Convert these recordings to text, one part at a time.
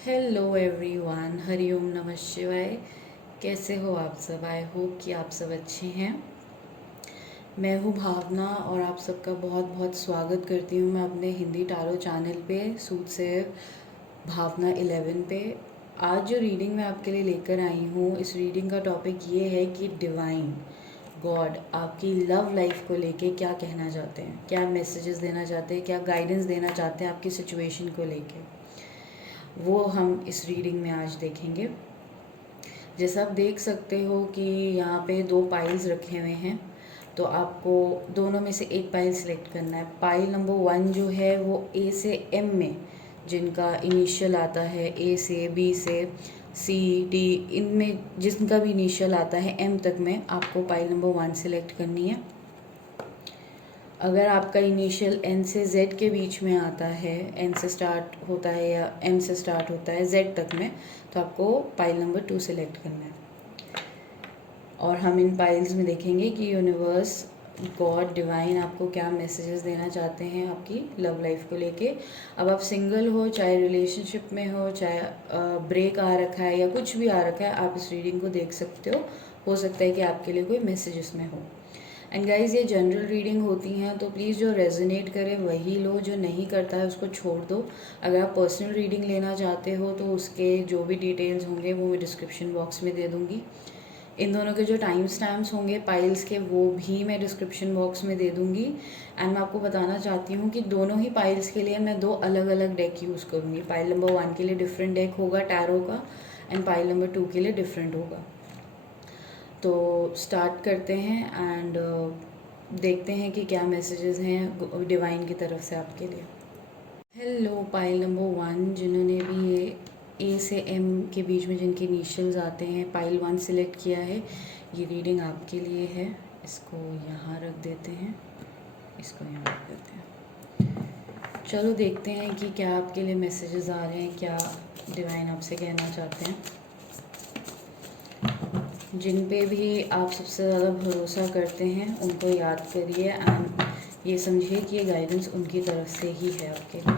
Hello everyone, Hariom नमः शिवाय। कैसे हो आप सब? आई होप कि आप सब अच्छे हैं। मैं हूँ भावना और आप सबका बहुत बहुत स्वागत करती हूँ मैं अपने हिंदी टारो चैनल पे सूद से भावना 11 पे। आज जो रीडिंग मैं आपके लिए लेकर आई हूँ, इस रीडिंग का टॉपिक ये है कि डिवाइन गॉड आपकी लव लाइफ को लेके क्या कहना चाहते हैं, क्या मैसेजेस देना चाहते हैं, क्या गाइडेंस देना चाहते हैं आपकी सिचुएशन को लेके, वो हम इस रीडिंग में आज देखेंगे। जैसा आप देख सकते हो कि यहाँ पे दो पाइल्स रखे हुए हैं, तो आपको दोनों में से एक पाइल सिलेक्ट करना है। पाइल नंबर 1 जो है वो ए से एम में, जिनका इनिशियल आता है ए से बी से सी डी, इनमें जिनका भी इनिशियल आता है एम तक में, आपको पाइल नंबर 1 सिलेक्ट करनी है। अगर आपका इनिशियल एन से जेड के बीच में आता है, एन से स्टार्ट होता है या एम से स्टार्ट होता है जेड तक में, तो आपको पाइल नंबर 2 सिलेक्ट करना है। और हम इन पाइल्स में देखेंगे कि यूनिवर्स गॉड डिवाइन आपको क्या मैसेजेस देना चाहते हैं आपकी लव लाइफ को लेके। अब आप सिंगल हो, चाहे रिलेशनशिप में हो, चाहे ब्रेक आ रखा है या कुछ भी आ रखा है, आप इस रीडिंग को देख सकते हो सकता है कि आपके लिए कोई मैसेज इसमें हो। एंड गाइज, ये जनरल रीडिंग होती हैं, तो प्लीज़ जो रेजोनेट करे वही लो, जो नहीं करता है उसको छोड़ दो। अगर आप पर्सनल रीडिंग लेना चाहते हो तो उसके जो भी डिटेल्स होंगे वो मैं डिस्क्रिप्शन बॉक्स में दे दूँगी। इन दोनों के जो टाइम स्टैम्प्स होंगे पाइल्स के, वो भी मैं डिस्क्रिप्शन बॉक्स में दे दूँगी। एंड मैं आपको बताना चाहती हूँ कि दोनों ही पाइल्स के लिए मैं 2 अलग अलग डेक यूज़ करूँगी। पाइल नंबर 1 के लिए डिफरेंट डेक होगा टैरो का, एंड पाइल नंबर 2 के लिए डिफरेंट होगा। तो स्टार्ट करते हैं एंड देखते हैं कि क्या मैसेजेस हैं डिवाइन की तरफ से आपके लिए। हेलो पाइल नंबर 1, जिन्होंने भी ये ए से एम के बीच में जिनके इनिशियल्स आते हैं, पाइल 1 सिलेक्ट किया है, ये रीडिंग आपके लिए है। इसको यहाँ रख देते हैं, इसको यहाँ रख देते हैं। चलो देखते हैं कि क्या आपके लिए मैसेजेस आ रहे हैं, क्या डिवाइन आपसे कहना चाहते हैं। जिन पे भी आप सबसे ज़्यादा भरोसा करते हैं उनको याद करिए एंड ये समझिए कि ये गाइडेंस उनकी तरफ से ही है आपके लिए।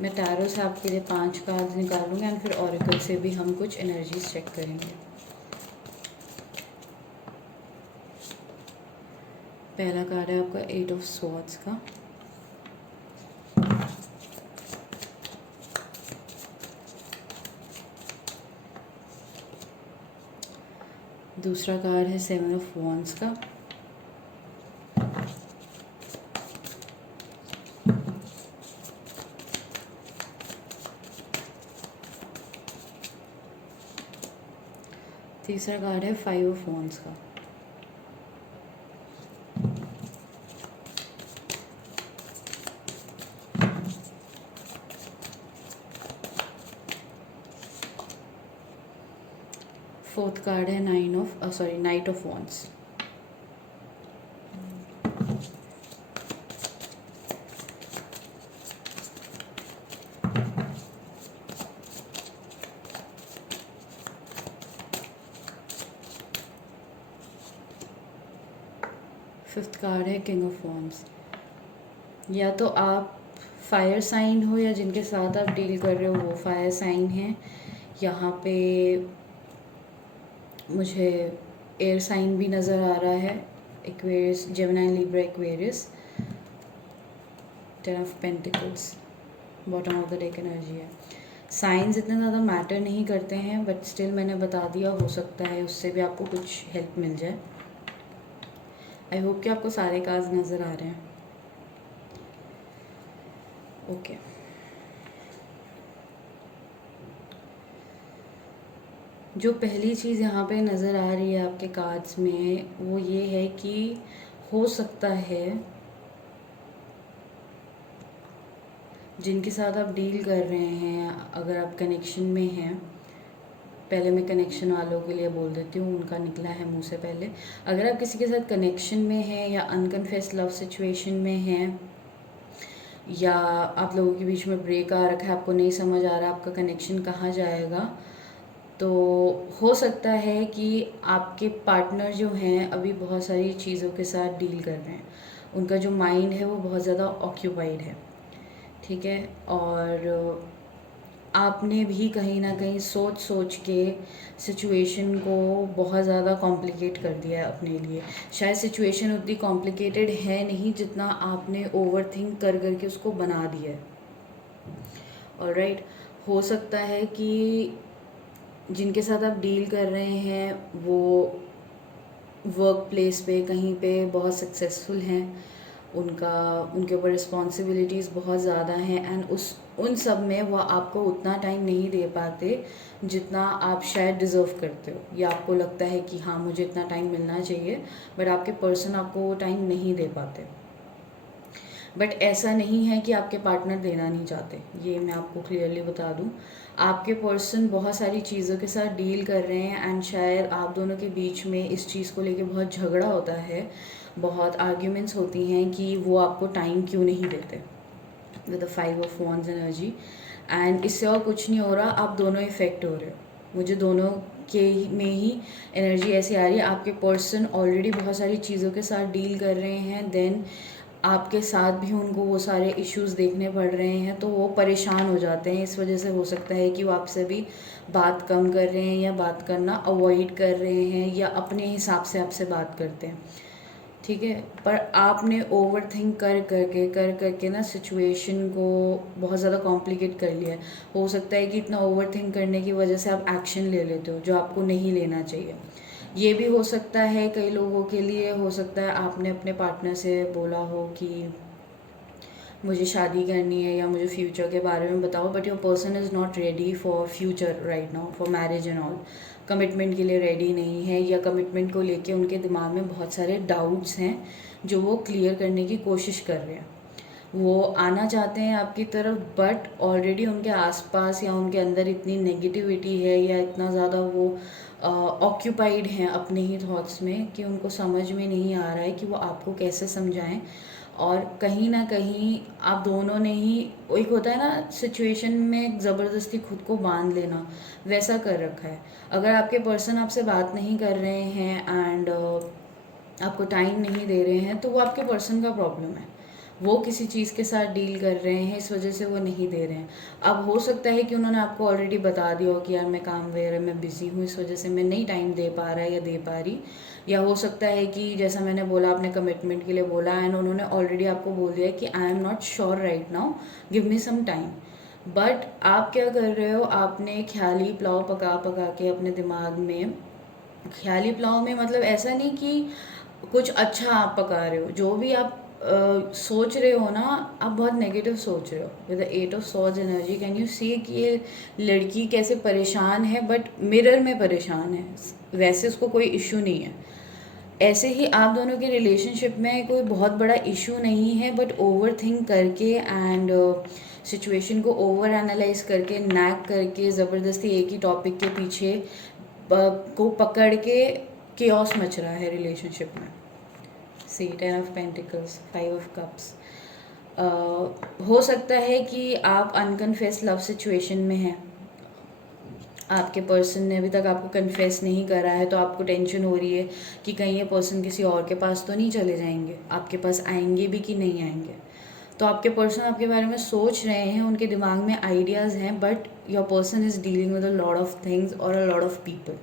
मैं टैरो से आपके लिए 5 कार्ड्स निकालूंगी एंड फिर ऑरेकल से भी हम कुछ एनर्जीज चेक करेंगे। पहला कार्ड है आपका 8 ऑफ स्वॉर्ड्स का। दूसरा कार्ड है 7 ऑफ वॉन्ड्स का। तीसरा कार्ड है 5 ऑफ वॉन्ड्स का। फोर्थ कार्ड है night of wands. Fifth card है किंग ऑफ वॉन्ड्स। या तो आप फायर साइन हो या जिनके साथ आप डील कर रहे हो वो फायर साइन है। यहाँ पे मुझे एयर साइन भी नज़र आ रहा है, Aquarius, Gemini, Libra, Aquarius. 10 of pentacles bottom of the deck energy है। साइंस इतने ज़्यादा मैटर नहीं करते हैं, बट स्टिल मैंने बता दिया, हो सकता है उससे भी आपको कुछ हेल्प मिल जाए। आई होप कि आपको सारे कार्ड्स नज़र आ रहे हैं। ओके जो पहली चीज़ यहाँ पे नज़र आ रही है आपके कार्ड्स में, वो ये है कि हो सकता है जिनके साथ आप डील कर रहे हैं, अगर आप कनेक्शन में हैं, पहले मैं कनेक्शन वालों के लिए बोल देती हूँ, उनका निकला है मुंह से पहले। अगर आप किसी के साथ कनेक्शन में हैं या अनकन्फेस्ड लव सिचुएशन में हैं, या आप लोगों के बीच में ब्रेक आ रखा है, आपको नहीं समझ आ रहा आपका कनेक्शन कहाँ जाएगा, तो हो सकता है कि आपके पार्टनर जो हैं अभी बहुत सारी चीज़ों के साथ डील कर रहे हैं, उनका जो माइंड है वो बहुत ज़्यादा ऑक्यूपाइड है, ठीक है। और आपने भी कहीं ना कहीं सोच सोच के सिचुएशन को बहुत ज़्यादा कॉम्प्लिकेट कर दिया है अपने लिए। शायद सिचुएशन उतनी कॉम्प्लिकेटेड है नहीं जितना आपने ओवर थिंक कर करके उसको बना दिया है। ऑलराइट, हो सकता है कि जिनके साथ आप डील कर रहे हैं वो वर्क प्लेस पे कहीं पे बहुत सक्सेसफुल हैं, उनके ऊपर रिस्पॉन्सिबिलिटीज़ बहुत ज़्यादा हैं, एंड उन सब में वो आपको उतना टाइम नहीं दे पाते जितना आप शायद डिज़र्व करते हो, या आपको लगता है कि हाँ मुझे इतना टाइम मिलना चाहिए, बट आपके पर्सन आपको वो टाइम नहीं दे पाते। बट ऐसा नहीं है कि आपके पार्टनर देना नहीं चाहते, ये मैं आपको क्लियरली बता दूं। आपके पर्सन बहुत सारी चीज़ों के साथ डील कर रहे हैं, एंड शायद आप दोनों के बीच में इस चीज़ को लेके बहुत झगड़ा होता है, बहुत आर्ग्यूमेंट्स होती हैं कि वो आपको टाइम क्यों नहीं देते, with the 5 of wands energy. And इससे और कुछ नहीं हो रहा, आप दोनों इफेक्ट हो रहे हो। मुझे दोनों के में ही एनर्जी ऐसी आ रही है, आपके पर्सन ऑलरेडी बहुत सारी चीज़ों के साथ डील कर रहे हैं, देन आपके साथ भी उनको वो सारे इश्यूज़ देखने पड़ रहे हैं, तो वो परेशान हो जाते हैं। इस वजह से हो सकता है कि वो आपसे भी बात कम कर रहे हैं, या बात करना अवॉइड कर रहे हैं, या अपने हिसाब से आपसे बात करते हैं, ठीक है। पर आपने ओवर थिंक कर करके ना सिचुएशन को बहुत ज़्यादा कॉम्प्लिकेट कर लिया है। हो सकता है कि इतना ओवर थिंक करने की वजह से आप एक्शन ले लेते हो जो आपको नहीं लेना चाहिए। ये भी हो सकता है, कई लोगों के लिए हो सकता है आपने अपने पार्टनर से बोला हो कि मुझे शादी करनी है या मुझे फ्यूचर के बारे में बताओ, but your person is not ready for future right now, for marriage and all. Commitment के लिए रेडी नहीं है, या कमिटमेंट को लेके उनके दिमाग में बहुत सारे डाउट्स हैं जो वो क्लियर करने की कोशिश कर रहे हैं। वो आना चाहते हैं आपकी तरफ, बट ऑलरेडी उनके आसपास या उनके अंदर इतनी नेगेटिविटी है, या इतना ज़्यादा वो ऑक्यूपाइड हैं अपने ही थॉट्स में, कि उनको समझ में नहीं आ रहा है कि वो आपको कैसे समझाएं। और कहीं ना कहीं आप दोनों ने ही, एक होता है ना सिचुएशन में ज़बरदस्ती खुद को बांध लेना, वैसा कर रखा है। अगर आपके पर्सन आपसे बात नहीं कर रहे हैं एंड आपको टाइम नहीं दे रहे हैं, तो वो आपके पर्सन का प्रॉब्लम है। वो किसी चीज़ के साथ डील कर रहे हैं, इस वजह से वो नहीं दे रहे हैं। अब हो सकता है कि उन्होंने आपको ऑलरेडी बता दिया हो कि यार मैं काम वगैरह में बिज़ी हूँ, इस वजह से मैं नहीं टाइम दे पा रहा है या दे पा रही। या हो सकता है कि जैसा मैंने बोला, आपने कमिटमेंट के लिए बोला एंड उन्होंने ऑलरेडी आपको बोल दिया कि I am not sure right now, give me some time. But आप क्या कर रहे हो, आपने ख्याली पुलाव पका पका के अपने दिमाग में, ख्याली पुलाव में मतलब ऐसा नहीं कि कुछ अच्छा आप पका रहे हो, जो भी आप सोच रहे हो ना, आप बहुत नेगेटिव सोच रहे हो। With the 8 of swords energy can you see कि ये लड़की कैसे परेशान है, बट मिरर में परेशान है, वैसे उसको कोई इशू नहीं है। ऐसे ही आप दोनों के रिलेशनशिप में कोई बहुत बड़ा इशू नहीं है, बट ओवर थिंक करके एंड सिचुएशन को ओवर एनालाइज करके, नैक करके, ज़बरदस्ती एक ही टॉपिक के पीछे को पकड़ के केओस मच रहा है रिलेशनशिप में। सी 10 ऑफ पेंटिकल्स, 5 ऑफ कप्स। हो सकता है कि आप अनकन्फेस लव सिचुएशन में हैं, आपके पर्सन ने अभी तक आपको कन्फेस नहीं करा है, तो आपको टेंशन हो रही है कि कहीं ये पर्सन किसी और के पास तो नहीं चले जाएंगे, आपके पास आएंगे भी कि नहीं आएंगे। तो आपके पर्सन आपके बारे में सोच रहे हैं, उनके दिमाग में आइडियाज़ हैं, but your person is dealing with a lot of things और अ लॉट ऑफ पीपल।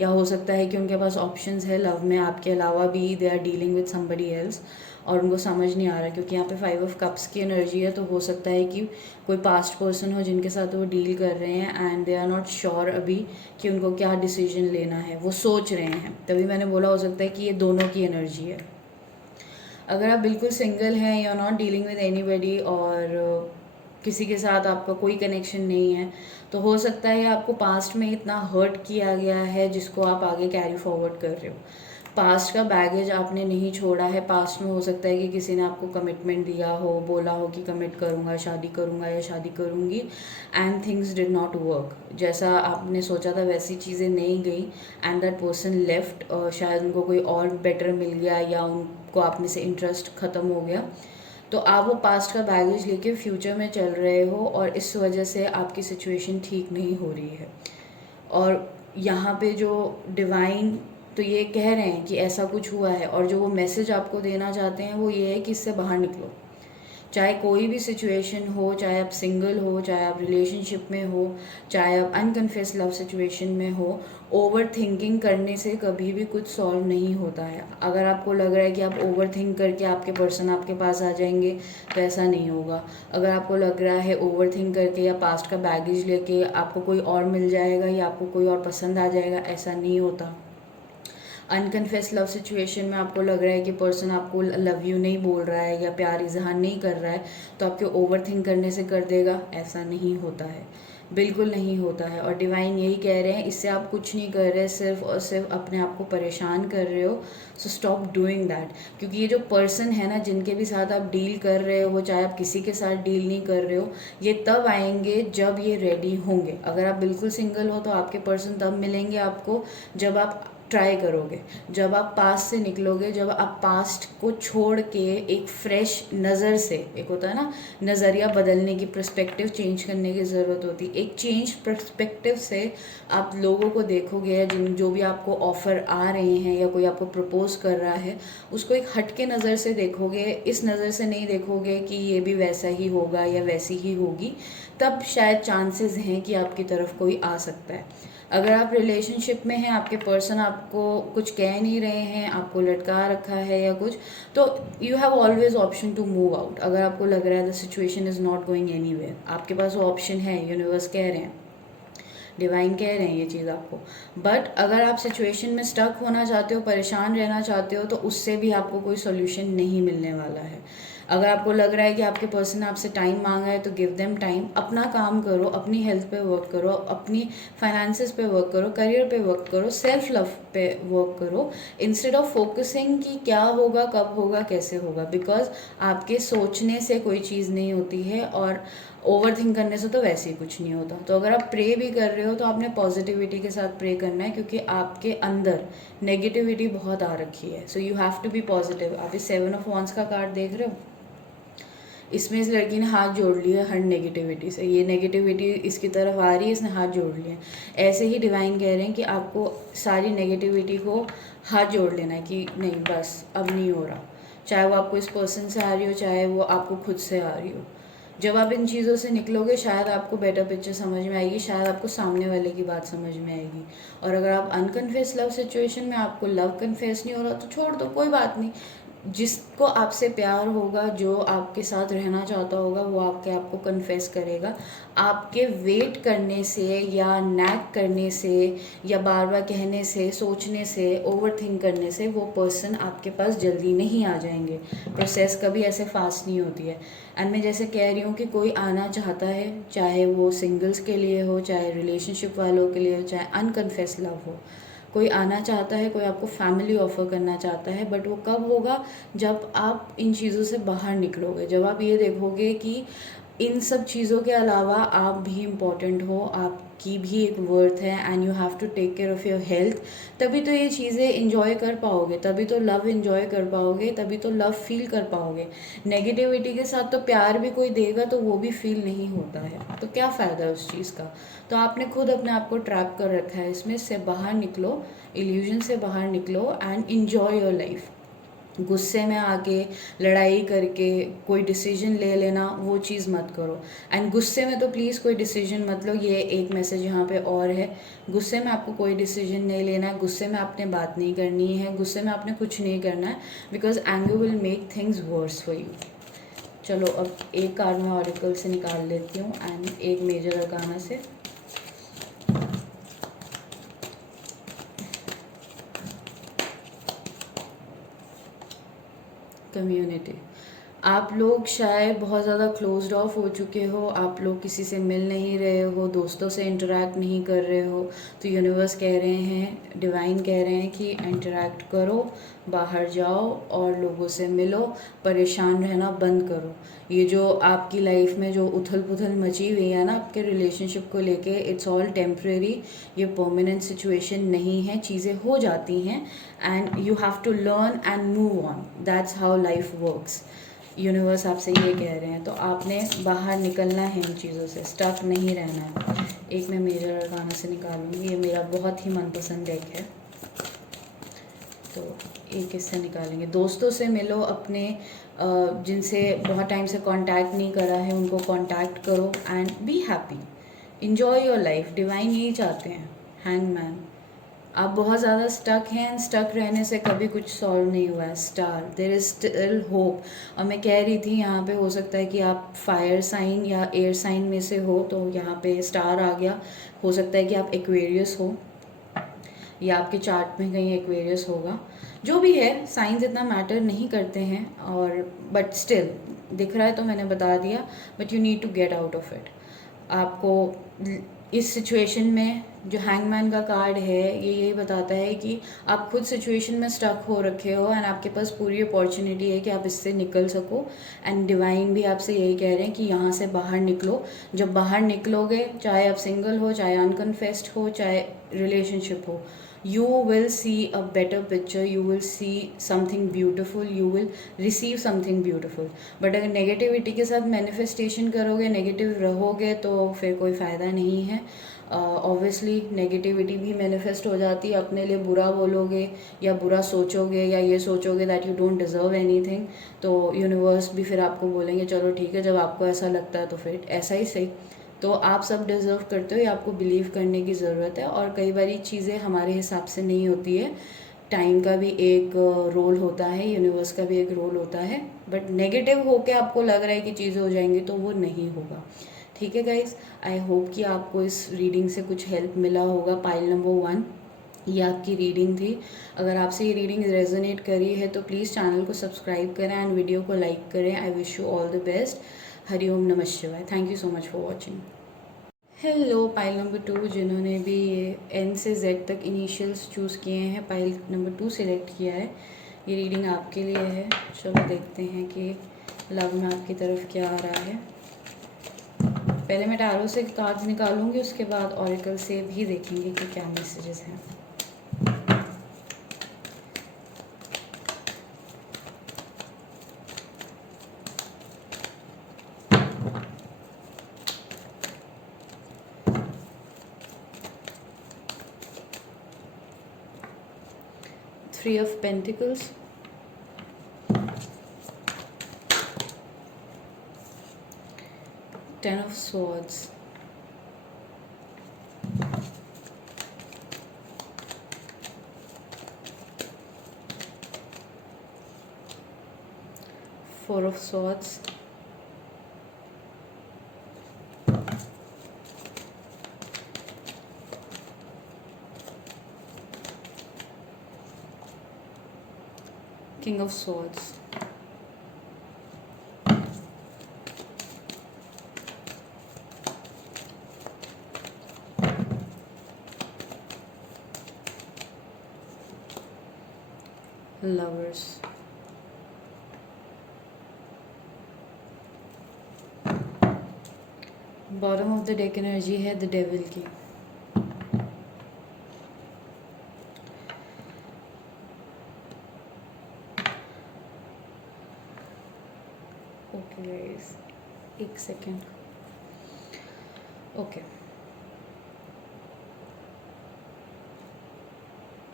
या हो सकता है कि उनके पास ऑप्शंस है लव में आपके अलावा भी, they are dealing with somebody else, और उनको समझ नहीं आ रहा, क्योंकि यहाँ पे 5 ऑफ कप्स की एनर्जी है। तो हो सकता है कि कोई पास्ट पर्सन हो जिनके साथ वो डील कर रहे हैं and they are not sure अभी कि उनको क्या डिसीजन लेना है, वो सोच रहे हैं। तभी मैंने बोला हो सकता है कि ये दोनों की एनर्जी है। अगर आप बिल्कुल सिंगल हैं, you are not dealing with anybody, और किसी के साथ आपका कोई कनेक्शन नहीं है, तो हो सकता है आपको पास्ट में इतना हर्ट किया गया है जिसको आप आगे कैरी फॉरवर्ड कर रहे हो। पास्ट का बैगेज आपने नहीं छोड़ा है। पास्ट में हो सकता है कि किसी ने आपको कमिटमेंट दिया हो, बोला हो कि कमिट करूँगा, शादी करूँगा या शादी करूँगी, and things did not work. जैसा आपने सोचा था वैसी चीज़ें नहीं गई, एंड दैट पर्सन लेफ्ट। शायद उनको कोई और बेटर मिल गया, या उनको आप में से इंटरेस्ट ख़त्म हो गया। तो आप वो पास्ट का बैगेज लेके फ्यूचर में चल रहे हो, और इस वजह से आपकी सिचुएशन ठीक नहीं हो रही है। और यहाँ पे जो डिवाइन तो ये कह रहे हैं कि ऐसा कुछ हुआ है, और जो वो मैसेज आपको देना चाहते हैं वो ये है कि इससे बाहर निकलो। चाहे कोई भी सिचुएशन हो, चाहे आप सिंगल हो, चाहे आप रिलेशनशिप में हो, चाहे आप अनकन्फेस लव सिचुएशन में हो, ओवर थिंकिंग करने से कभी भी कुछ सॉल्व नहीं होता है। अगर आपको लग रहा है कि आप ओवर थिंक करके आपके पर्सन आपके पास आ जाएंगे, तो ऐसा नहीं होगा। अगर आपको लग रहा है ओवर थिंक करके या पास्ट का बैगेज लेके आपको कोई और मिल जाएगा या आपको कोई और पसंद आ जाएगा, ऐसा नहीं होता। अनकन्फेस लव सिचुएशन में आपको लग रहा है कि पर्सन आपको लव यू नहीं बोल रहा है या प्यार इजहार नहीं कर रहा है, तो आपके ओवर थिंक करने से कर देगा, ऐसा नहीं होता है, बिल्कुल नहीं होता है। और डिवाइन यही कह रहे हैं, इससे आप कुछ नहीं कर रहे, सिर्फ और सिर्फ अपने आप को परेशान कर रहे हो। So stop doing that. क्योंकि ये जो पर्सन है ना, जिनके भी साथ आप डील कर रहे हो, चाहे आप किसी के साथ डील नहीं कर रहे हो, ये तब आएंगे जब ये रेडी होंगे। अगर आप बिल्कुल सिंगल हो तो आपके पर्सन तब मिलेंगे आपको जब आप ट्राई करोगे, जब आप पास्ट से निकलोगे, जब आप पास्ट को छोड़ के एक फ्रेश नज़र से, एक होता है ना नज़रिया बदलने की, पर्सपेक्टिव चेंज करने की ज़रूरत होती है। एक चेंज पर्सपेक्टिव से आप लोगों को देखोगे, या जिन जो भी आपको ऑफ़र आ रहे हैं या कोई आपको प्रपोज कर रहा है, उसको एक हटके नज़र से देखोगे। इस नज़र से नहीं देखोगे कि ये भी वैसा ही होगा या वैसी ही होगी, तब शायद चांसेस हैं कि आपकी तरफ कोई आ सकता है। अगर आप रिलेशनशिप में हैं, आपके पर्सन आपको कुछ कह नहीं रहे हैं, आपको लटका रखा है या कुछ, तो you have always option to move out. अगर आपको लग रहा है the situation is not going anywhere, आपके पास वो ऑप्शन है। यूनिवर्स कह रहे हैं, डिवाइन कह रहे हैं ये चीज़ आपको। बट अगर आप सिचुएशन में स्टक होना चाहते हो, परेशान रहना चाहते हो, तो उससे भी आपको कोई सोल्यूशन नहीं मिलने वाला है। अगर आपको लग रहा है कि आपके पर्सन आपसे टाइम मांगा है, तो गिव देम टाइम। अपना काम करो, अपनी हेल्थ पे वर्क करो, अपनी फाइनेंसेस पे वर्क करो, करियर पे वर्क करो, सेल्फ लव पे वर्क करो, इंस्टेड ऑफ फोकसिंग कि क्या होगा, कब होगा, कैसे होगा। बिकॉज आपके सोचने से कोई चीज़ नहीं होती है, और ओवर थिंक करने से तो वैसे ही कुछ नहीं होता। तो अगर आप प्रे भी कर रहे हो तो आपने पॉजिटिविटी के साथ प्रे करना है, क्योंकि आपके अंदर नेगेटिविटी बहुत आ रखी है। So you have to be positive. आप इस 7 ऑफ वॉन्ड्स का कार्ड देख रहे हो, इसमें इस लड़की ने हाथ जोड़ लिया हर नेगेटिविटी से। ये नेगेटिविटी इसकी तरफ आ रही है, इसने हाथ जोड़ लिया। ऐसे ही डिवाइन कह रहे हैं कि आपको सारी नेगेटिविटी को हाथ जोड़ लेना है कि नहीं, बस अब नहीं हो रहा। चाहे वो आपको इस पर्सन से आ रही हो, चाहे वो आपको खुद से आ रही हो। जब आप इन चीज़ों से निकलोगे, शायद आपको बेटर पिक्चर समझ में आएगी, शायद आपको सामने वाले की बात समझ में आएगी। और अगर आप अनकन्फेस लव सिचुएशन में, आपको लव कन्फेस नहीं हो रहा, तो छोड़ दो, कोई बात नहीं। जिसको आपसे प्यार होगा, जो आपके साथ रहना चाहता होगा, वो आपको कन्फेस करेगा। आपके वेट करने से या नैग करने से या बार बार कहने से, सोचने से, ओवर थिंक करने से वो पर्सन आपके पास जल्दी नहीं आ जाएंगे। प्रोसेस कभी ऐसे फास्ट नहीं होती है। एंड मैं जैसे कह रही हूँ कि कोई आना चाहता है, चाहे वो सिंगल्स के लिए हो, चाहे रिलेशनशिप वालों के लिए हो, चाहे अनकन्फेस लव हो, कोई आना चाहता है, कोई आपको फैमिली ऑफर करना चाहता है। बट वो कब होगा, जब आप इन चीज़ों से बाहर निकलोगे, जब आप ये देखोगे कि इन सब चीज़ों के अलावा आप भी इम्पॉर्टेंट हो, आपकी भी एक वर्थ है, and you have to take care of your health. तभी तो ये चीज़ें इंजॉय कर पाओगे, तभी तो लव इंजॉय कर पाओगे, तभी तो लव फील कर पाओगे। नेगेटिविटी के साथ तो प्यार भी कोई देगा तो वो भी फील नहीं होता है, तो क्या फ़ायदा उस चीज़ का। तो आपने खुद अपने आप को ट्रैप कर रखा है इसमें। से बाहर निकलो, इल्यूजन से बाहर निकलो, एंड इन्जॉय योर लाइफ। गुस्से में आके, लड़ाई करके कोई डिसीजन ले लेना, वो चीज़ मत करो। एंड गुस्से में तो प्लीज़ कोई डिसीजन मत लो। ये एक मैसेज यहाँ पे और है, गुस्से में आपको कोई डिसीजन नहीं लेना है, गुस्से में आपने बात नहीं करनी है, गुस्से में आपने कुछ नहीं करना है, because anger will make things verse for you. चलो अब एक कार्ड मैं ऑरिकल से निकाल लेती हूँ, एंड एक मेजर अरकाना से। कम्युनिटी, आप लोग शायद बहुत ज़्यादा क्लोज्ड ऑफ हो चुके हो, आप लोग किसी से मिल नहीं रहे हो, दोस्तों से इंटरेक्ट नहीं कर रहे हो। तो यूनिवर्स कह रहे हैं, डिवाइन कह रहे हैं कि इंटरेक्ट करो, बाहर जाओ और लोगों से मिलो, परेशान रहना बंद करो। ये जो आपकी लाइफ में जो उथल पुथल मची हुई है ना आपके रिलेशनशिप को लेके, इट्स ऑल टेम्प्रेरी। ये परमानेंट सिचुएशन नहीं है, चीज़ें हो जाती हैं, and you have to learn and move on. That's how life works. Universe आपसे ये कह रहे हैं, तो आपने बाहर निकलना है इन चीज़ों से, स्टक नहीं रहना है। एक मैं मेजर अरकाना से निकालूंगी। ये मेरा बहुत ही मनपसंद डेक है, तो एक इससे निकालेंगे। दोस्तों से मिलो, अपने जिनसे बहुत टाइम से कांटेक्ट नहीं करा है उनको कांटेक्ट करो and be happy, enjoy your life. Divine यही चाहते हैं। हैंगमैन, आप बहुत ज़्यादा स्टक हैं एंड स्टक रहने से कभी कुछ सॉल्व नहीं हुआ है। Star, there is still hope. और मैं कह रही थी यहाँ पे हो सकता है कि आप फायर साइन या एयर साइन में से हो, तो यहाँ पे स्टार आ गया। हो सकता है कि आप एक्वेरियस हो या आपके चार्ट में कहीं एक्वेरियस होगा। जो भी है, साइंस इतना मैटर नहीं करते हैं, और बट स्टिल दिख रहा है तो मैंने बता दिया। But you need to get out of it. आपको इस सिचुएशन में जो हैंगमैन का कार्ड है ये यही बताता है कि आप खुद सिचुएशन में स्टक हो रखे हो एंड आपके पास पूरी अपॉर्चुनिटी है कि आप इससे निकल सको। एंड डिवाइन भी आपसे यही कह रहे हैं कि यहाँ से बाहर निकलो। जब बाहर निकलोगे, चाहे आप सिंगल हो, चाहे अनकन्फेस्ड हो, चाहे रिलेशनशिप हो, you will see a better picture, you will see something beautiful, you will receive something beautiful. But अगर नेगेटिविटी के साथ मैनिफेस्टेशन करोगे, नेगेटिव रहोगे, तो फिर कोई फ़ायदा नहीं है। ऑब्वियसली नेगेटिविटी भी मैनिफेस्ट हो जाती है। अपने लिए बुरा बोलोगे या बुरा सोचोगे या ये सोचोगे that you don't deserve anything, तो यूनिवर्स भी फिर आपको बोलेंगे चलो ठीक है, जब आपको ऐसा लगता है तो फिर ऐसा ही सही। तो आप सब डिज़र्व करते हो, ये आपको बिलीव करने की ज़रूरत है। और कई बारी चीज़ें हमारे हिसाब से नहीं होती है। टाइम का भी एक रोल होता है, यूनिवर्स का भी एक रोल होता है। बट नेगेटिव होके आपको लग रहा है कि चीज़ें हो जाएंगी, तो वो नहीं होगा। ठीक है गाइज, आई होप कि आपको इस रीडिंग से कुछ हेल्प मिला होगा। पाइल नंबर 1 ये आपकी रीडिंग थी। अगर आपसे ये रीडिंग रेजोनेट करी है तो प्लीज़ चैनल को सब्सक्राइब करें एंड वीडियो को लाइक करें। I wish you all the best. Hariom नमः शिवाय। Thank you so much for watching. Hello pile number 2, जिन्होंने भी ये एन से जेड तक इनिशियल्स चूज़ किए हैं, पाइल नंबर 2 सिलेक्ट किया है। ये रीडिंग आपके लिए है। चलो देखते हैं कि लव में आपकी तरफ क्या आ रहा है। पहले मैं टैरो से कार्ड्स निकालूंगी, उसके बाद ऑरेकल से भी देखेंगे कि क्या मैसेजेस हैं। Three of Pentacles, Ten of Swords, Four of Swords, King of Swords, Lovers, bottom of the deck energy है द डेविल की। ओके गाइस, एक सेकेंड। ओके,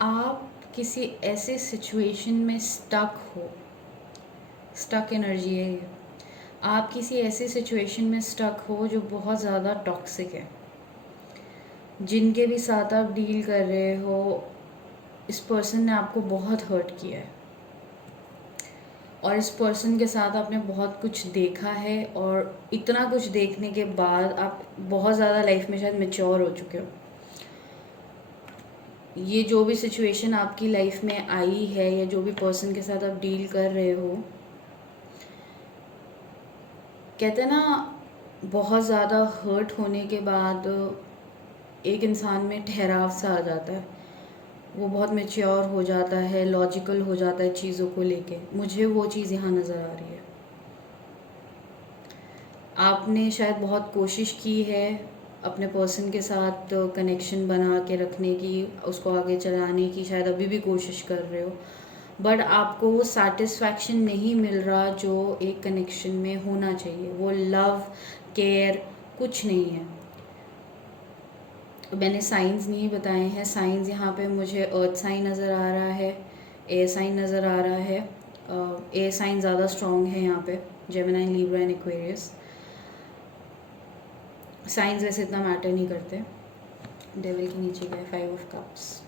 आप किसी ऐसे सिचुएशन में स्टक हो, स्टक एनर्जी है ये। आप किसी ऐसी सिचुएशन में स्टक हो जो बहुत ज़्यादा टॉक्सिक है। जिनके भी साथ आप डील कर रहे हो, इस पर्सन ने आपको बहुत हर्ट किया है और इस पर्सन के साथ आपने बहुत कुछ देखा है, और इतना कुछ देखने के बाद आप बहुत ज़्यादा लाइफ में शायद मैच्योर हो चुके हो। ये जो भी सिचुएशन आपकी लाइफ में आई है या जो भी पर्सन के साथ आप डील कर रहे हो, कहते हैं ना, बहुत ज़्यादा हर्ट होने के बाद एक इंसान में ठहराव सा आ जाता है। वो बहुत मैच्योर हो जाता है, लॉजिकल हो जाता है चीज़ों को लेके। मुझे वो चीज़ यहाँ नज़र आ रही है। आपने शायद बहुत कोशिश की है अपने पर्सन के साथ कनेक्शन बना के रखने की, उसको आगे चलाने की, शायद अभी भी कोशिश कर रहे हो, बट आपको वो सेटिस्फैक्शन नहीं मिल रहा जो एक कनेक्शन में होना चाहिए। वो लव, केयर कुछ नहीं है। मैंने साइंस नहीं बताए हैं। साइंस यहाँ पे मुझे अर्थ साइन नज़र आ रहा है, एयर साइन नज़र आ रहा है। एयर साइन ज़्यादा स्ट्रॉन्ग है यहाँ पे, Gemini, Libra and Aquarius. Science वैसे इतना मैटर नहीं करते। डेविल के नीचे गए 5 ऑफ कप्स।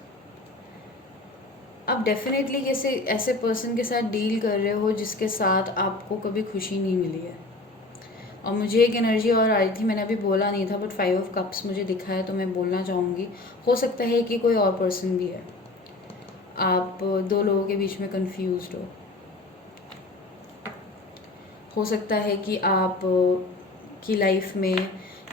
आप डेफिनेटली कैसे ऐसे पर्सन के साथ डील कर रहे हो जिसके साथ आपको कभी खुशी नहीं मिली है। और मुझे एक एनर्जी और आई थी, मैंने अभी बोला नहीं था, बट 5 ऑफ कप्स मुझे दिखा है तो मैं बोलना चाहूँगी। हो सकता है कि कोई और पर्सन भी है, आप दो लोगों के बीच में कंफ्यूज्ड हो सकता है कि आप की लाइफ में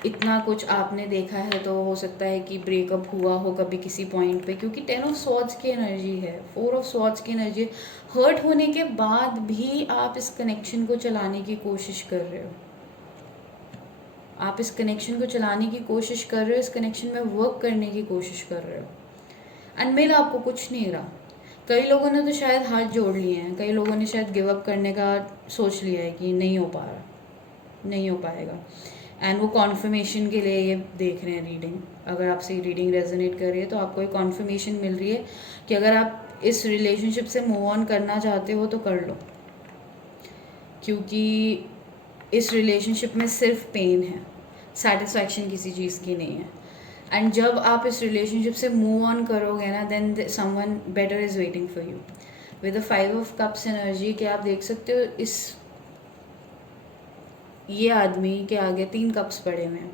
इतना कुछ आपने देखा है, तो हो सकता है कि ब्रेकअप हुआ हो कभी किसी पॉइंट पे, क्योंकि 10 ऑफ स्वॉर्ड्स की एनर्जी है, 4 ऑफ स्वॉर्ड्स की एनर्जी। हर्ट होने के बाद भी आप इस कनेक्शन को चलाने की कोशिश कर रहे हो, आप इस कनेक्शन को चलाने की कोशिश कर रहे हो, इस कनेक्शन में वर्क करने की कोशिश कर रहे हो, एंड मिल आपको कुछ नहीं रहा। कई लोगों ने तो शायद हाथ जोड़ लिए हैं, कई लोगों ने शायद गिव अप करने का सोच लिया है कि नहीं हो पा रहा, नहीं हो पाएगा, एंड वो कॉन्फर्मेशन के लिए ये देख रहे हैं रीडिंग। अगर आपसे ये रीडिंग रेजोनेट कर रही है तो आपको एक कॉन्फर्मेशन मिल रही है कि अगर आप इस रिलेशनशिप से मूव ऑन करना चाहते हो तो कर लो, क्योंकि इस रिलेशनशिप में सिर्फ पेन है, सेटिस्फैक्शन किसी चीज़ की नहीं है। एंड जब आप इस रिलेशनशिप से मूव ऑन करोगे ना, then someone better is waiting for you. With the 5 of cups energy के आप देख सकते हो ये आदमी के आगे 3 कप्स पड़े हुए हैं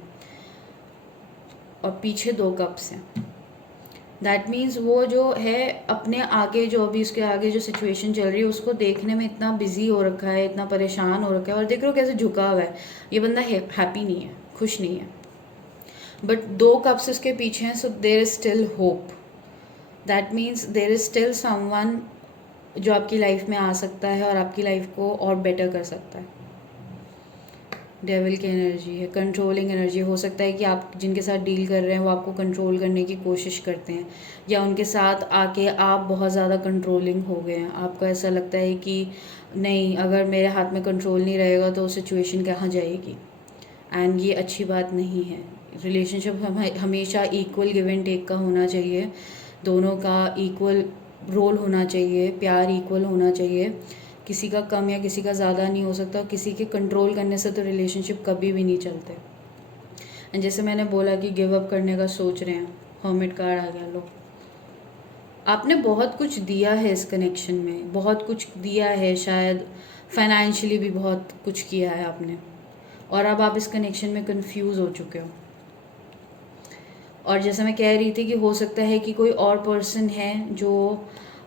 और पीछे 2 कप्स हैं। दैट मीन्स वो जो है अपने आगे, जो अभी उसके आगे जो सिचुएशन चल रही है उसको देखने में इतना बिजी हो रखा है, इतना परेशान हो रखा है, और देख रहे हो कैसे झुका हुआ है। ये बंदा हैप्पी नहीं है, खुश नहीं है, बट 2 कप्स उसके पीछे हैं, so there is still hope. That means there is still someone जो आपकी लाइफ में आ सकता है और आपकी लाइफ को और बेटर कर सकता है। डेविल की एनर्जी है, कंट्रोलिंग एनर्जी। हो सकता है कि आप जिनके साथ डील कर रहे हैं वो आपको कंट्रोल करने की कोशिश करते हैं, या उनके साथ आके आप बहुत ज़्यादा कंट्रोलिंग हो गए हैं। आपको ऐसा लगता है कि नहीं, अगर मेरे हाथ में कंट्रोल नहीं रहेगा तो सिचुएशन कहाँ जाएगी, एंड ये अच्छी बात नहीं है। रिलेशनशिप हमेशा इक्वल गिव एंड टेक का होना चाहिए, दोनों का इक्वल रोल होना चाहिए, प्यार इक्वल होना चाहिए, किसी का कम या किसी का ज़्यादा नहीं हो सकता। किसी के कंट्रोल करने से तो रिलेशनशिप कभी भी नहीं चलते। एंड जैसे मैंने बोला कि गिव अप करने का सोच रहे हैं, हर्मिट कार्ड आ गया। लो, आपने बहुत कुछ दिया है इस कनेक्शन में, बहुत कुछ दिया है, शायद फाइनेंशियली भी बहुत कुछ किया है आपने, और अब आप इस कनेक्शन में कंफ्यूज हो चुके हो। और जैसे मैं कह रही थी कि हो सकता है कि कोई और पर्सन है जो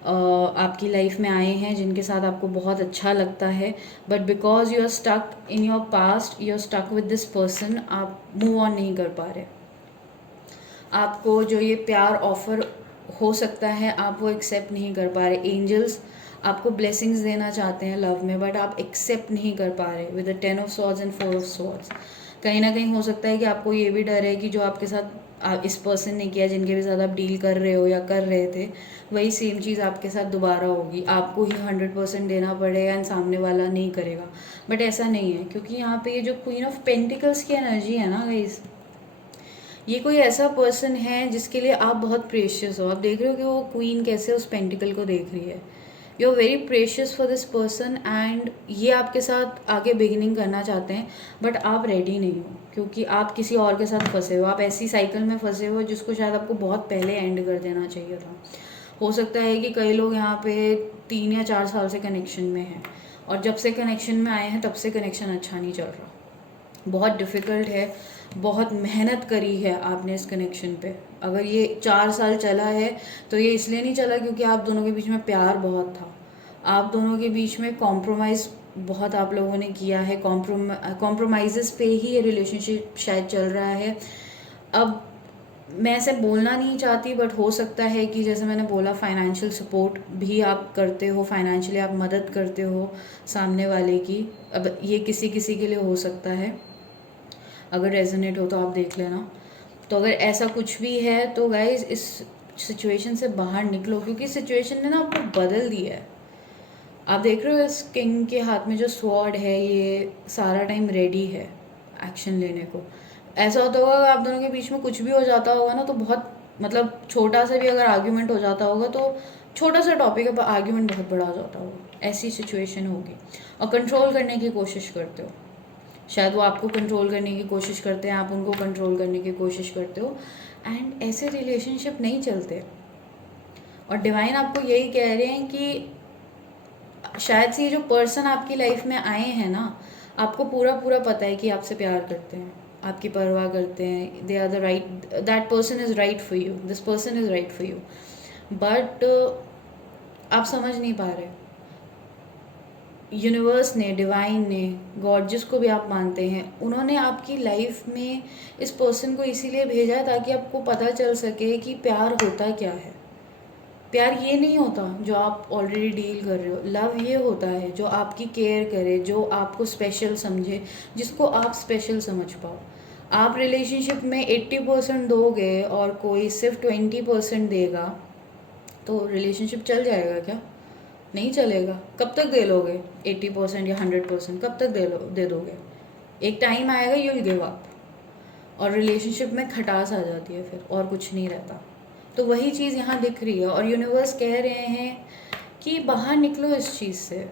आपकी लाइफ में आए हैं, जिनके साथ आपको बहुत अच्छा लगता है, but because you are stuck in your past, you are stuck with this person, आप मूव ऑन नहीं कर पा रहे। आपको जो ये प्यार ऑफर हो सकता है आप वो एक्सेप्ट नहीं कर पा रहे। एंजल्स आपको ब्लेसिंग्स देना चाहते हैं लव में, बट आप एक्सेप्ट नहीं कर पा रहे with the 10 of swords and 4 of swords. कहीं ना कहीं हो सकता है कि आपको ये भी डर है कि जो आपके साथ इस पर्सन ने किया, जिनके भी साथ आप डील कर रहे हो या कर रहे थे, वही सेम चीज़ आपके साथ दोबारा होगी। आपको ही 100% देना पड़ेगा एंड सामने वाला नहीं करेगा, बट ऐसा नहीं है, क्योंकि यहाँ पे ये जो क्वीन ऑफ पेंटिकल्स की एनर्जी है ना गाइस, ये कोई ऐसा पर्सन है जिसके लिए आप बहुत प्रेशियस हो। आप देख रहे हो कि वो क्वीन कैसे उस पेंटिकल को देख रही है। You are very precious for this person, and ये आपके साथ आगे बिगिनिंग करना चाहते हैं, बट आप रेडी नहीं हो, क्योंकि आप किसी और के साथ फंसे हो। आप ऐसी साइकिल में फंसे हो जिसको शायद आपको बहुत पहले एंड कर देना चाहिए था। हो सकता है कि कई लोग यहाँ पे 3 या 4 साल से कनेक्शन में हैं, और जब से कनेक्शन में आए हैं तब से कनेक्शन अच्छा नहीं चल रहा, बहुत डिफ़िकल्ट है, बहुत मेहनत करी है आपने इस कनेक्शन पे। अगर ये 4 साल चला है तो ये इसलिए नहीं चला क्योंकि आप दोनों के बीच में प्यार बहुत था, आप दोनों के बीच में कॉम्प्रोमाइज़ बहुत आप लोगों ने किया है, कॉम्प्रोमाइज़ पे ही ये रिलेशनशिप शायद चल रहा है। अब मैं ऐसे बोलना नहीं चाहती, बट हो सकता है कि जैसे मैंने बोला, फाइनेंशियल सपोर्ट भी आप करते हो, फाइनेंशियली आप मदद करते हो सामने वाले की। अब ये किसी किसी के लिए हो सकता है, अगर रेजोनेट हो तो आप देख लेना। तो अगर ऐसा कुछ भी है तो गाइज इस सिचुएशन से बाहर निकलो, क्योंकि सिचुएशन ने ना आपको बदल दिया है। आप देख रहे हो इस किंग के हाथ में जो स्वॉर्ड है, ये सारा टाइम रेडी है एक्शन लेने को। ऐसा होता होगा अगर आप दोनों के बीच में कुछ भी हो जाता होगा ना, तो बहुत मतलब छोटा सा भी अगर आर्ग्यूमेंट हो जाता होगा तो छोटा सा टॉपिक है पर आर्ग्यूमेंट बहुत बड़ा हो जाता होगा, ऐसी सिचुएशन होगी। और कंट्रोल करने की कोशिश करते हो, शायद वो आपको कंट्रोल करने की कोशिश करते हैं, आप उनको कंट्रोल करने की कोशिश करते हो, एंड ऐसे रिलेशनशिप नहीं चलते। और डिवाइन आपको यही कह रहे हैं कि शायद से ये जो पर्सन आपकी लाइफ में आए हैं ना, आपको पूरा पूरा पता है कि आपसे प्यार करते हैं, आपकी परवाह करते हैं, they are the right, that person is right for you, this person is right for you, but आप समझ नहीं पा रहे। यूनिवर्स ने, डिवाइन ने, गॉड जिसको भी आप मानते हैं, उन्होंने आपकी लाइफ में इस पर्सन को इसीलिए भेजा है ताकि आपको पता चल सके कि प्यार होता क्या है। प्यार ये नहीं होता जो आप ऑलरेडी डील कर रहे हो। लव ये होता है जो आपकी केयर करे, जो आपको स्पेशल समझे, जिसको आप स्पेशल समझ पाओ। आप रिलेशनशिप में 80% दोगे और कोई सिर्फ 20% देगा तो रिलेशनशिप चल जाएगा क्या? नहीं चलेगा। कब तक दे लोगे 80% या 100%? कब तक दे दोगे? एक टाइम आएगा यू विल गिव अप, और रिलेशनशिप में खटास आ जाती है फिर, और कुछ नहीं रहता। तो वही चीज़ यहाँ दिख रही है, और यूनिवर्स कह रहे हैं कि बाहर निकलो इस चीज़ से।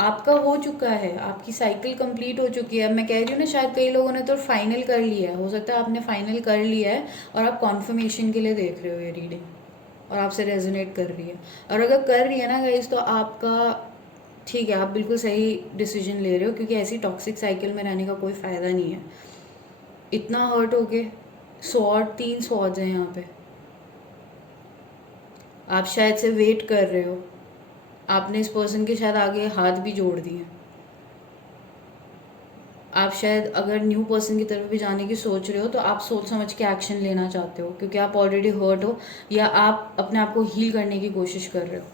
आपका हो चुका है, आपकी साइकिल कंप्लीट हो चुकी है। मैं कह रही हूँ ना, शायद कई लोगों ने तो फाइनल कर लिया है, हो सकता है आपने फाइनल कर लिया है और आप कॉन्फर्मेशन के लिए देख रहे हो ये रीडिंग, और आपसे रेजोनेट कर रही है। और अगर कर रही है ना गाइस, तो आपका ठीक है, आप बिल्कुल सही डिसीजन ले रहे हो, क्योंकि ऐसी टॉक्सिक साइकिल में रहने का कोई फ़ायदा नहीं है। इतना हर्ट हो के 3 सॉर्ड्स हैं यहाँ पे। आप शायद से वेट कर रहे हो, आपने इस पर्सन के शायद आगे हाथ भी जोड़ दिए। आप शायद अगर न्यू पर्सन की तरफ भी जाने की सोच रहे हो तो आप सोच समझ के एक्शन लेना चाहते हो, क्योंकि आप ऑलरेडी हर्ट हो, या आप अपने आप को हील करने की कोशिश कर रहे हो।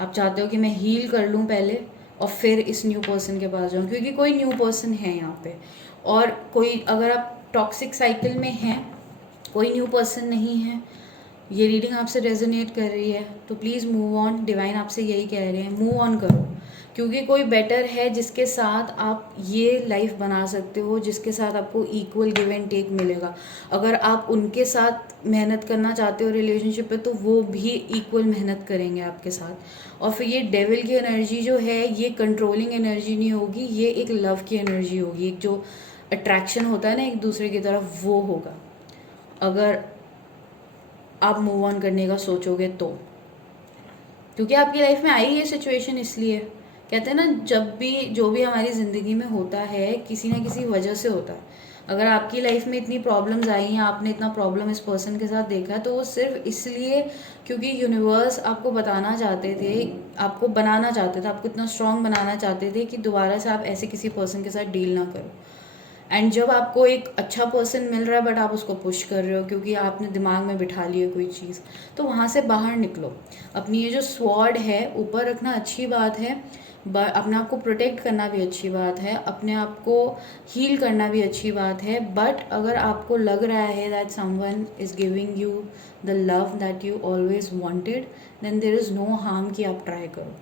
आप चाहते हो कि मैं हील कर लूँ पहले और फिर इस न्यू पर्सन के पास जाऊँ, क्योंकि कोई न्यू पर्सन है यहाँ पे। और कोई, अगर आप टॉक्सिक साइकिल में हैं, कोई न्यू पर्सन नहीं है, ये रीडिंग आपसे रेजोनेट कर रही है, तो प्लीज़ मूव ऑन। डिवाइन आपसे यही कह रहे हैं, मूव ऑन करो, क्योंकि कोई बेटर है जिसके साथ आप ये लाइफ बना सकते हो, जिसके साथ आपको इक्वल गिव एंड टेक मिलेगा। अगर आप उनके साथ मेहनत करना चाहते हो रिलेशनशिप पे, तो वो भी इक्वल मेहनत करेंगे आपके साथ। और फिर ये डेविल की एनर्जी जो है, ये कंट्रोलिंग एनर्जी नहीं होगी, ये एक लव की एनर्जी होगी, एक जो अट्रैक्शन होता है ना एक दूसरे की तरफ, वो होगा अगर आप मूव ऑन करने का सोचोगे तो। क्योंकि आपकी लाइफ में आई ये सिचुएशन इसलिए, कहते हैं ना, जब भी जो भी हमारी ज़िंदगी में होता है किसी ना किसी वजह से होता है। अगर आपकी लाइफ में इतनी प्रॉब्लम्स आई हैं, आपने इतना प्रॉब्लम इस पर्सन के साथ देखा है, तो वो सिर्फ इसलिए क्योंकि यूनिवर्स आपको बताना चाहते थे, आपको बनाना चाहते थे, आपको इतना स्ट्रांग बनाना चाहते थे कि दोबारा से आप ऐसे किसी पर्सन के साथ डील ना करो। एंड जब आपको एक अच्छा पर्सन मिल रहा है बट आप उसको पुश कर रहे हो क्योंकि आपने दिमाग में बिठा लिया कोई चीज़, तो वहाँ से बाहर निकलो। अपनी ये जो स्वॉर्ड है ऊपर रखना अच्छी बात है, अपने आप को प्रोटेक्ट करना भी अच्छी बात है, अपने आप को हील करना भी अच्छी बात है, बट अगर आपको लग रहा है that someone is giving you the love that you always wanted, then there is no harm कि आप ट्राई करो।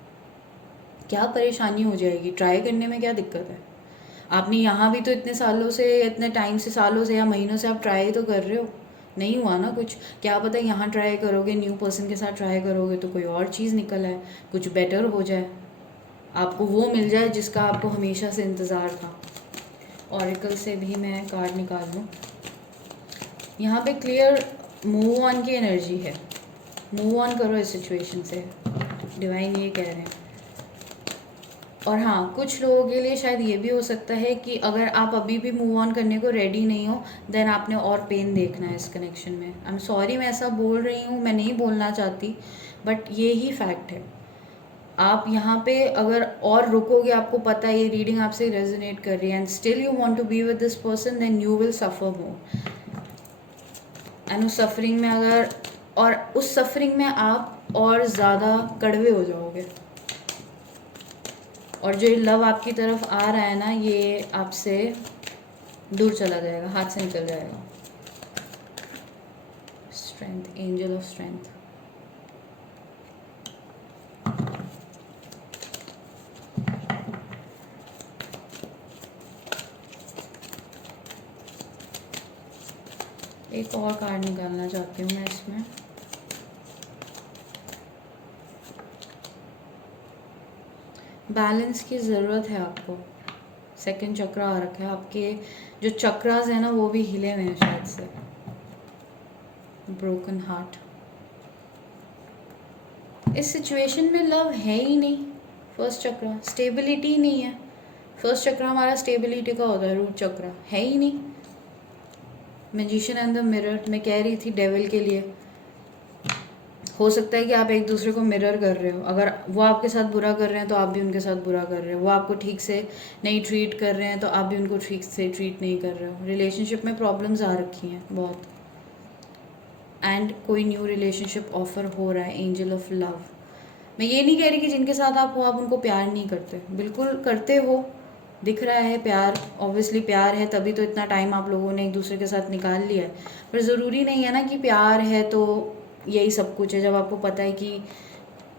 क्या परेशानी हो जाएगी? ट्राई करने में क्या दिक्कत है? आपने यहाँ भी तो इतने सालों से, इतने टाइम से, सालों से या महीनों से आप ट्राई तो कर रहे हो, नहीं हुआ ना कुछ। क्या पता यहाँ ट्राई करोगे, न्यू पर्सन के साथ ट्राई करोगे तो कोई और चीज़ निकल आए, कुछ बेटर हो जाए, आपको वो मिल जाए जिसका आपको हमेशा से इंतज़ार था। ऑरिकल से भी मैं कार्ड निकाल लूँ। यहाँ पे क्लियर मूव ऑन की एनर्जी है, मूव ऑन करो इस सिचुएशन से, डिवाइन ये कह रहे हैं। और हाँ, कुछ लोगों के लिए शायद ये भी हो सकता है कि अगर आप अभी भी मूव ऑन करने को रेडी नहीं हो, देन आपने और पेन देखना है इस कनेक्शन में। आई एम सॉरी मैं ऐसा बोल रही हूँ, मैं नहीं बोलना चाहती, बट ये ही फैक्ट है। आप यहाँ पे अगर और रुकोगे, आपको पता है ये रीडिंग आपसे रेजोनेट कर रही है, and still you want to be with this person, then you will suffer more. And उस सफरिंग में अगर, और उस सफरिंग में आप और ज़्यादा कड़वे हो जाओगे, और जो लव आपकी तरफ आ रहा है ना, ये आपसे दूर चला जाएगा, हाथ से निकल जाएगा। Strength, angel of strength. एक और कार्ड निकालना चाहती हूँ मैं इसमें। बैलेंस की ज़रूरत है आपको। सेकंड चक्र आ रखा है, आपके जो चक्रास है ना वो भी हिले हुए हैं शायद से। Broken heart. इस सिचुएशन में लव है ही नहीं। फर्स्ट चक्र स्टेबिलिटी नहीं है। फर्स्ट चक्र हमारा स्टेबिलिटी का होता है, रूट चक्र है ही नहीं। मैजिशियन एंड द मिरर, मैं कह रही थी डेविल के लिए हो सकता है कि आप एक दूसरे को मिरर कर रहे हो। अगर वो आपके साथ बुरा कर रहे हैं तो आप भी उनके साथ बुरा कर रहे हो। वो आपको ठीक से नहीं ट्रीट कर रहे हैं तो आप भी उनको ठीक से ट्रीट नहीं कर रहे हो। रिलेशनशिप में प्रॉब्लम्स आ रखी हैं बहुत, एंड कोई न्यू रिलेशनशिप ऑफर हो रहा है। Angel of love. मैं ये नहीं कह रही कि जिनके साथ आप हो आप उनको प्यार नहीं करते, बिल्कुल करते हो। दिख रहा है प्यार, ऑब्वियसली प्यार है, तभी तो इतना टाइम आप लोगों ने एक दूसरे के साथ निकाल लिया है। पर ज़रूरी नहीं है ना कि प्यार है तो यही सब कुछ है। जब आपको पता है कि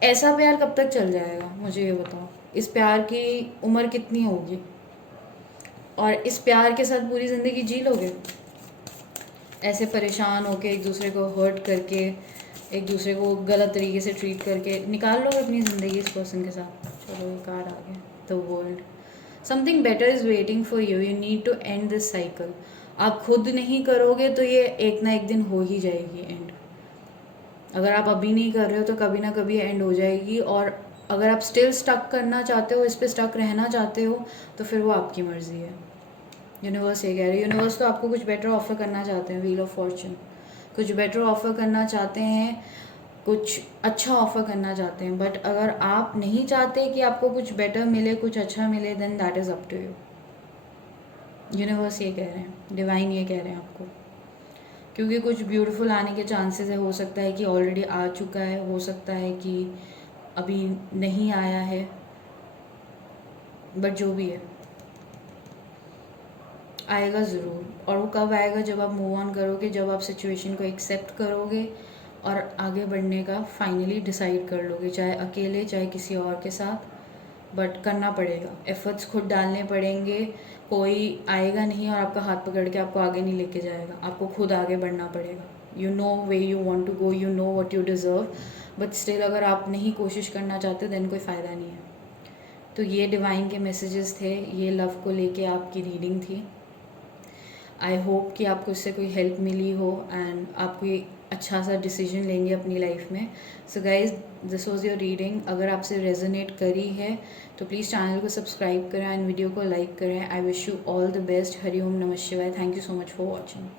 ऐसा प्यार कब तक चल जाएगा, मुझे ये बताओ। इस प्यार की उम्र कितनी होगी, और इस प्यार के साथ पूरी ज़िंदगी जी लोगे? ऐसे परेशान होके एक दूसरे को हर्ट करके, एक दूसरे को गलत तरीके से ट्रीट करके निकाल लोगे अपनी ज़िंदगी इस पर्सन के साथ? चलो ये कार्ड आ गया, the world. Something better is waiting for you, you need to end this cycle. आप खुद नहीं करोगे तो ये एक ना एक दिन हो ही जाएगी एंड। अगर आप अभी नहीं कर रहे हो तो कभी ना कभी एंड हो जाएगी। और अगर आप स्टिल स्टक करना चाहते हो, इस पर स्टक रहना चाहते हो, तो फिर वो आपकी मर्ज़ी है। यूनिवर्स ये कह रही है, यूनिवर्स तो आपको कुछ बेटर ऑफर करना चाहते हैं। व्हील ऑफ फॉर्चून, कुछ बेटर ऑफर करना चाहते हैं, कुछ अच्छा ऑफर करना चाहते हैं। बट अगर आप नहीं चाहते कि आपको कुछ बेटर मिले, कुछ अच्छा मिले, then that is up to you. Universe ये कह रहे हैं, डिवाइन ये कह रहे हैं आपको, क्योंकि कुछ ब्यूटीफुल आने के चांसेस है। हो सकता है कि ऑलरेडी आ चुका है, हो सकता है कि अभी नहीं आया है, बट जो भी है आएगा ज़रूर। और वो कब आएगा? जब आप मूव ऑन करोगे, जब आप सिचुएशन को एक्सेप्ट करोगे और आगे बढ़ने का फाइनली डिसाइड कर लोगे, चाहे अकेले चाहे किसी और के साथ। बट करना पड़ेगा, एफर्ट्स खुद डालने पड़ेंगे। कोई आएगा नहीं और आपका हाथ पकड़ के आपको आगे नहीं लेके जाएगा, आपको खुद आगे बढ़ना पड़ेगा। You know way you want to go, you know what you deserve, but still अगर आप नहीं कोशिश करना चाहते देन कोई फ़ायदा नहीं है। तो ये डिवाइन के मैसेजेस थे, ये लव को लेके आपकी रीडिंग थी। आई होप कि आपको इससे कोई हेल्प मिली हो एंड आप कोई अच्छा सा डिसीजन लेंगे अपनी लाइफ में। So guys, this was your reading. अगर आपसे रेजोनेट करी है तो प्लीज़ चैनल को सब्सक्राइब करें एंड वीडियो को लाइक करें। I wish you all the best. Hari ओम नमः शिवाय। Thank you so much for watching.